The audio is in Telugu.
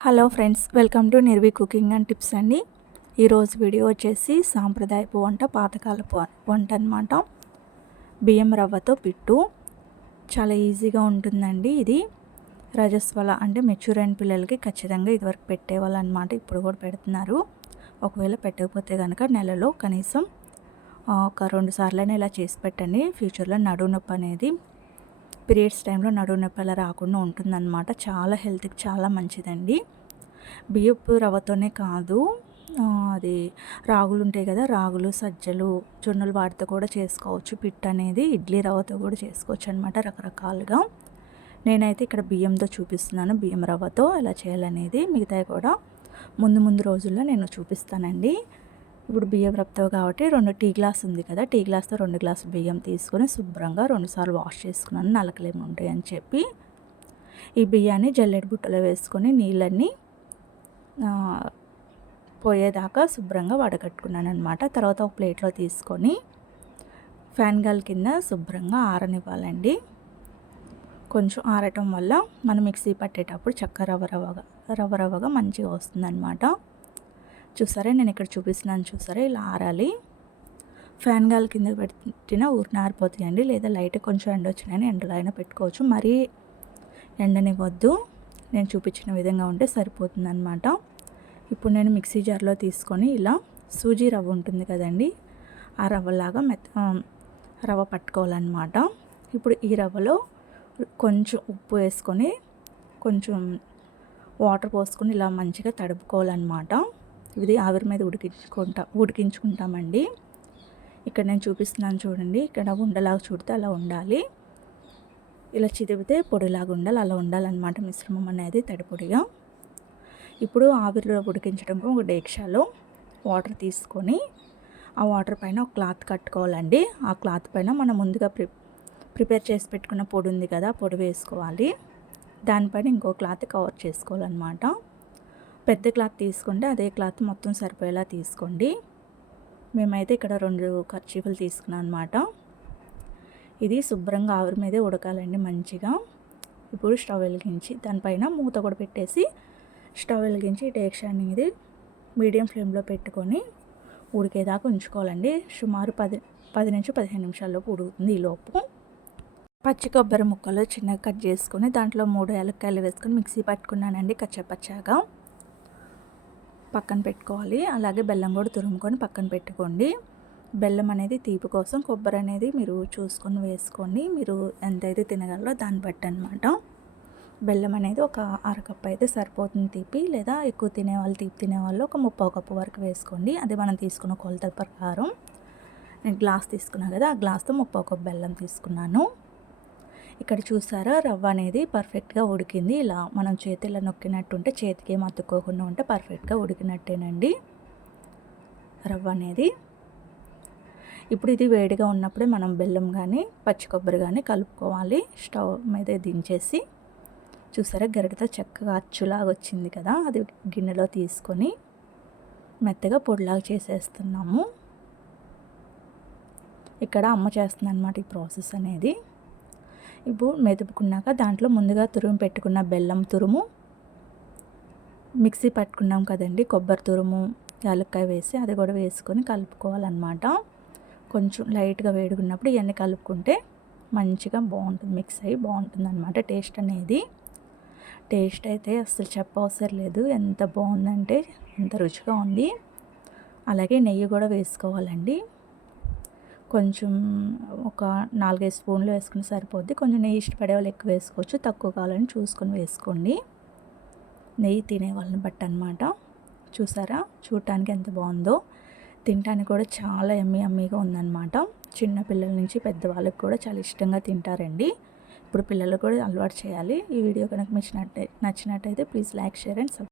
Hello friends, welcome to Nirvi cooking and tips అండి. ఈరోజు వీడియో వచ్చేసి సాంప్రదాయపు వంట, పాతకాలపు వంట అనమాట. బియ్యం రవ్వతో పిట్టు చాలా ఈజీగా ఉంటుందండి. ఇది రజస్వల అంటే మెచ్యూర్ అయిన పిల్లలకి ఖచ్చితంగా ఇదివరకు పెట్టేవాళ్ళు అనమాట. ఇప్పుడు కూడా పెడుతున్నారు. ఒకవేళ పెట్టకపోతే కనుక నెలలో కనీసం ఒక 2 సార్లైనా ఇలా చేసి పెట్టండి. ఫ్యూచర్లో నడుము నొప్పి అనేది, పీరియడ్స్ టైంలో నడుము నొప్పి అలా రాకుండా ఉంటుందన్నమాట. చాలా హెల్త్కి చాలా మంచిదండి. బియ్యపు రవ్వతోనే కాదు, అది రాగులు ఉంటాయి కదా, రాగులు, సజ్జలు, జొన్నలు వాటితో కూడా చేసుకోవచ్చు. పిట్ అనేది ఇడ్లీ రవ్వతో కూడా చేసుకోవచ్చు అనమాట, రకరకాలుగా. నేనైతే ఇక్కడ బియ్యంతో చూపిస్తున్నాను, బియ్యం రవ్వతో ఎలా చేయాలనేది. మిగతాయి కూడా ముందు రోజుల్లో నేను చూపిస్తానండి. ఇప్పుడు బియ్యం రవ్వతో కాబట్టి 2 టీ గ్లాస్ ఉంది కదా, టీ గ్లాస్తో 2 గ్లాసులు బియ్యం తీసుకొని శుభ్రంగా 2 సార్లు వాష్ చేసుకున్నాను, నలకలేమి ఉంటాయి అని చెప్పి. ఈ బియ్యాన్ని జల్లెడ బుట్టలో వేసుకొని నీళ్ళన్నీ పోయేదాకా శుభ్రంగా వడగట్టుకున్నాను అనమాట. తర్వాత ఒక ప్లేట్లో తీసుకొని ఫ్యాన్ గాలి కింద శుభ్రంగా ఆరనివ్వాలండి. కొంచెం ఆరటం వల్ల మనం మిక్సీ పట్టేటప్పుడు చక్క రవ్వగా మంచిగా వస్తుందన్నమాట. చూసారా, నేను ఇక్కడ చూపిస్తున్నాను చూసారా, ఇలా ఆరాలి. ఫ్యాన్ గాలి కింద పెట్టిన ఊరిని ఆరిపోతాయండి. లేదా లైట్ కొంచెం ఎండ వచ్చినాయని ఎండలో అయినా పెట్టుకోవచ్చు. మరీ ఎండనివ్వద్దు, నేను చూపించిన విధంగా ఉంటే సరిపోతుందన్నమాట. ఇప్పుడు నేను మిక్సీ జార్లో తీసుకొని ఇలా సూజీ రవ్వ ఉంటుంది కదండి, ఆ రవ్వలాగా రవ్వ పట్టుకోవాలన్నమాట. ఇప్పుడు ఈ రవ్వలో కొంచెం ఉప్పు వేసుకొని కొంచెం వాటర్ పోసుకొని ఇలా మంచిగా తడుపుకోవాలన్నమాట. ఇది ఆవిరి మీద ఉడికించుకుంటామండి. ఇక్కడ నేను చూపిస్తున్నాను చూడండి, ఇక్కడ ఉండలాగా చుడితే అలా ఉండాలి. ఇలా చిదివితే పొడిలాగా ఉండాలి, అలా ఉండాలన్నమాట మిశ్రమం అనేది తడిపొడిగా. ఇప్పుడు ఆవిరిలో ఉడికించడం ఒక డేక్షాలో వాటర్ తీసుకొని ఆ వాటర్ పైన ఒక క్లాత్ కట్టుకోవాలండి. ఆ క్లాత్ పైన మనం ముందుగా ప్రిపేర్ చేసి పెట్టుకున్న పొడి ఉంది కదా, పొడి వేసుకోవాలి. దానిపైన ఇంకో క్లాత్ కవర్ చేసుకోవాలన్నమాట. పెద్ద క్లాత్ తీసుకుంటే అదే క్లాత్ మొత్తం సరిపోయేలా తీసుకోండి. మేమైతే ఇక్కడ 2 కర్చీఫ్లు తీసుకున్నాం అనమాట. ఇది శుభ్రంగా ఆవిరి మీదే ఉడకాలండి మంచిగా. ఇప్పుడు స్టవ్ వెలిగించి దానిపైన మూత కూడా పెట్టేసి స్టవ్ వెలిగించి డేక్షా అనేది మీడియం ఫ్లేమ్లో పెట్టుకొని ఉడికేదాకా ఉంచుకోవాలండి. సుమారు 10 నుంచి 15 నిమిషాల్లోపు ఉడుకుతుంది. ఈలోపు పచ్చి కొబ్బరి ముక్కలు చిన్నగా కట్ చేసుకొని దాంట్లో 3 యాలక్కాయలు వేసుకొని మిక్సీ పట్టుకున్నానండి కచ్చాపచ్చాగా. పక్కన పెట్టుకోవాలి. అలాగే బెల్లం కూడా తురుముకొని పక్కన పెట్టుకోండి. బెల్లం అనేది తీపి కోసం, కొబ్బరి అనేది మీరు చూసుకొని వేసుకోండి. మీరు ఎంతైతే తినగలరో దాన్ని బట్టి అనమాట. బెల్లం అనేది ఒక అరకప్పు అయితే సరిపోతుంది తీపి, లేదా ఎక్కువ తినేవాళ్ళు, తీపి తినేవాళ్ళు ఒక 3/4 కప్పు వరకు వేసుకోండి. అది మనం తీసుకున్న కొలత ప్రకారం. నేను గ్లాస్ తీసుకున్నాను కదా, ఆ గ్లాస్తో 3/4 కప్పు బెల్లం తీసుకున్నాను. ఇక్కడ చూసారా, రవ్వ అనేది పర్ఫెక్ట్గా ఉడికింది. ఇలా మనం చేతిలో నొక్కినట్టుంటే చేతికి ఏం అతుక్కోకుండా ఉంటే పర్ఫెక్ట్గా ఉడికినట్టేనండి రవ్వ అనేది. ఇప్పుడు ఇది వేడిగా ఉన్నప్పుడే మనం బెల్లం కానీ పచ్చి కొబ్బరి కానీ కలుపుకోవాలి. స్టవ్ మీద దించేసి చూసారా, గరిటతో చక్కగా అచ్చులాగా వచ్చింది కదా, అది గిన్నెలో తీసుకొని మెత్తగా పొడిలాగా చేసేస్తున్నాము. ఇక్కడ అమ్మ చేస్తుంది అన్నమాట ఈ ప్రాసెస్ అనేది. ఇప్పుడు మెదుపుకున్నాక దాంట్లో ముందుగా తురుము పెట్టుకున్న బెల్లం తురుము, మిక్సీ పట్టుకున్నాం కదండి కొబ్బరి తురుము, యాలక్కాయ వేసి అది కూడా వేసుకొని కలుపుకోవాలన్నమాట. కొంచెం లైట్గా వేడుకున్నప్పుడు ఇవన్నీ కలుపుకుంటే మంచిగా బాగుంటుంది, మిక్స్ అయ్యి బాగుంటుంది అన్నమాట. టేస్ట్ అయితే అసలు చెప్పవసరం లేదు, ఎంత బాగుందంటే ఎంత రుచిగా ఉంది. అలాగే నెయ్యి కూడా వేసుకోవాలండి. కొంచెం ఒక 4-5 స్పూన్లు వేసుకుని సరిపోద్ది. కొంచెం నెయ్యి ఇష్టపడే వాళ్ళు ఎక్కువ వేసుకోవచ్చు, తక్కువ కావాలని చూసుకొని వేసుకోండి. నెయ్యి తినే వాళ్ళని బట్టి అనమాట. చూసారా, చూడటానికి ఎంత బాగుందో, తినడానికి కూడా చాలా యమ్మీగా ఉందన్నమాట. చిన్న పిల్లల నుంచి పెద్దవాళ్ళకి కూడా చాలా ఇష్టంగా తింటారండి. ఇప్పుడు పిల్లలు కూడా అలవాటు చేయాలి. ఈ వీడియో కనుక నచ్చినట్టయితే please like, share and subscribe.